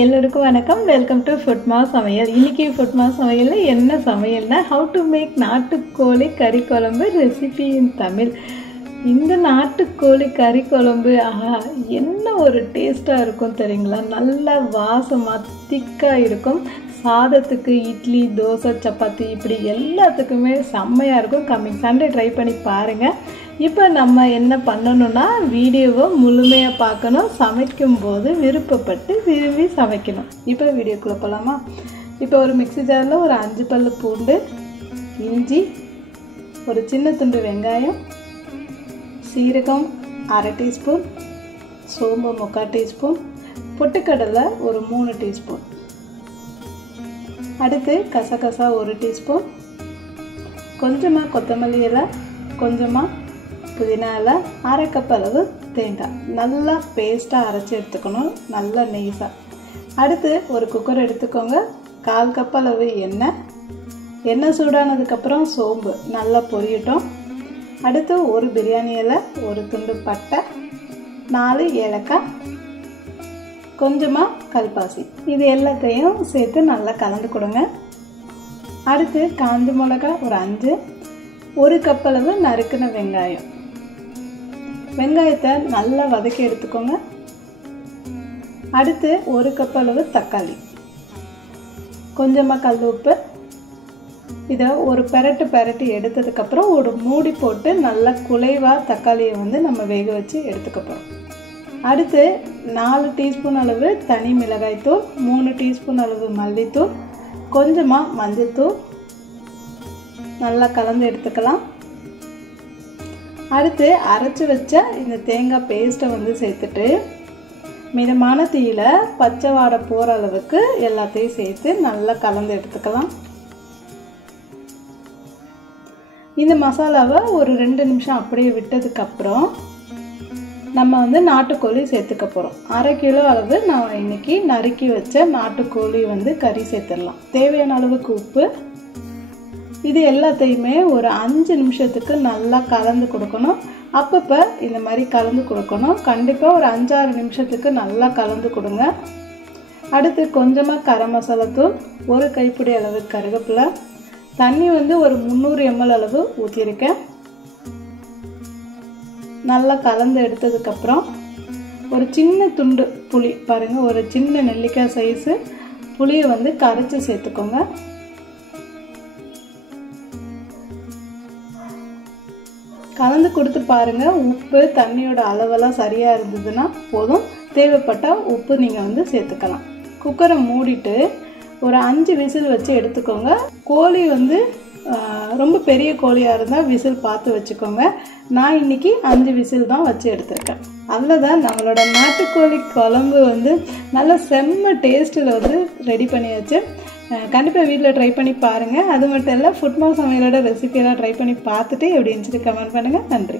எல்லோருக்கும் வணக்கம். Welcome to ஃபுட்மா சமையல். இன்றைக்கி ஃபுட்மா சமையலில் என்ன சமையல்னா ஹவு டு மேக் நாட்டுக்கோழி கறி குழம்பு ரெசிபி இன் தமிழ். இந்த நாட்டுக்கோழி கறி குழம்பு என்ன ஒரு டேஸ்ட்டாக இருக்கும் தெரியுங்களா? நல்ல வாசமாக திக்காக இருக்கும். சாதத்துக்கு, இட்லி, தோசை, சப்பாத்தி இப்படி எல்லாத்துக்குமே செம்மையாக இருக்கும். கம்மிங் சண்டே ட்ரை பண்ணி பாருங்கள். இப்போ நம்ம என்ன பண்ணணும்னா வீடியோவை முழுமையாக பார்க்கணும். சமைக்கும்போது விருப்பப்பட்டு விரும்பி சமைக்கணும். இப்போ வீடியோக்குள்ளே போகலாமா? இப்போ ஒரு மிக்ஸி ஜாரில் ஒரு 5 பல்லு பூண்டு, இஞ்சி, ஒரு சின்ன துண்டு வெங்காயம், சீரகம் 1/2 டீஸ்பூன், சோம்பு 3/4 டீஸ்பூன், பொட்டுக்கடலை ஒரு 3 டீஸ்பூன், அடுத்து கசகசா 1 டீஸ்பூன், கொஞ்சமாக கொத்தமல்லி இலை, கொஞ்சமாக புதினா இலை, 1/2 கப் அளவு தேங்காய் நல்லா பேஸ்ட்டாக அரைச்சி எடுத்துக்கணும், நல்லா நெய்ஸாக. அடுத்து ஒரு குக்கர் எடுத்துக்கோங்க. 1/4 கப் அளவு எண்ணெய் சூடானதுக்கப்புறம் சோம்பு நல்லா பொரியட்டும். அடுத்து ஒரு பிரியாணி இலை, ஒரு துண்டு பட்டை, 4 ஏலக்காய், கொஞ்சமாக கல்பாசி, இது எல்லாத்தையும் சேர்த்து நல்லா கலந்து கொடுங்க. அடுத்து காஞ்ச மிளகா ஒரு 5, 1 கப் அளவு நறுக்கின வெங்காயம், வெங்காயத்தை நல்லா வதக்கி எடுத்துக்கோங்க. அடுத்து 1 கப் அளவு தக்காளி, கொஞ்சமாக கல் உப்பு, இதை ஒரு பெரட்டு எடுத்ததுக்கப்புறம் ஒரு மூடி போட்டு நல்லா குலைவாக தக்காளியை நம்ம வேக வச்சு எடுத்துக்க போகிறோம். அடுத்து 4 டீஸ்பூன் அளவு தனி மிளகாய்த்தூள், 3 டீஸ்பூன் அளவு மல்லித்தூள், கொஞ்சமாக மஞ்சள்தூள் நல்லா கலந்து எடுத்துக்கலாம். அடுத்து அரைச்சி வச்ச இந்த தேங்காய் பேஸ்ட்டை சேர்த்துட்டு மிதமான தீயில பச்சை வாடை போகிற அளவுக்கு எல்லாத்தையும் சேர்த்து நல்லா கலந்து எடுத்துக்கலாம். இந்த மசாலாவை ஒரு 2 நிமிஷம் அப்படியே விட்டதுக்கப்புறம் நம்ம நாட்டுக்கோழி சேர்த்துக்க போகிறோம். 1/2 கிலோ அளவு நான் இன்னைக்கு நறுக்கி வச்ச நாட்டுக்கோழி கறி சேர்த்துடலாம். தேவையான அளவுக்கு உப்பு, இது எல்லாத்தையுமே ஒரு 5 நிமிஷத்துக்கு நல்லா கலந்து கொடுக்கணும். அப்பப்போ இந்த மாதிரி கலந்து கொடுக்கணும். கண்டிப்பாக ஒரு 5-6 நிமிஷத்துக்கு நல்லா கலந்து கொடுங்க. அடுத்து கொஞ்சமாக கரம் மசாலா தூள், ஒரு கைப்பிடி அளவு கருவேப்பிலை, தண்ணி ஒரு 300 ml அளவு ஊற்றிருக்கேன். நல்லா கலந்து எடுத்ததுக்கப்புறம் ஒரு சின்ன துண்டு புளி, பாருங்கள், ஒரு சின்ன நெல்லிக்காய் சைஸு புளியை கரைச்சி சேர்த்துக்கோங்க. கலந்து கொடுத்து பாருங்கள். உப்பு தண்ணியோட அளவெல்லாம் சரியாக இருந்ததுன்னா போதும். தேவைப்பட்டால் உப்பு நீங்கள் சேர்த்துக்கலாம். குக்கரை மூடிட்டு ஒரு 5 விசில் வச்சு எடுத்துக்கோங்க. கோழி ரொம்ப பெரிய கோழியாக இருந்தால் விசில் பார்த்து வச்சுக்கோங்க. நான் இன்னைக்கு 5 விசில் தான் வச்சு எடுத்திருக்கேன். அவ்வளோதான், நம்மளோட நாட்டுக்கோழி குழம்பு நல்ல செம்ம டேஸ்ட்டில் ரெடி பண்ணியாச்சு. கண்டிப்பாக வீட்டில் ட்ரை பண்ணி பாருங்கள். அது மட்டும் இல்லை, ஃபுட்மா சமையலோட ரெசிபியெல்லாம் ட்ரை பண்ணி பார்த்துட்டு எப்படி இருந்துச்சுட்டு கமெண்ட் பண்ணுங்கள். நன்றி.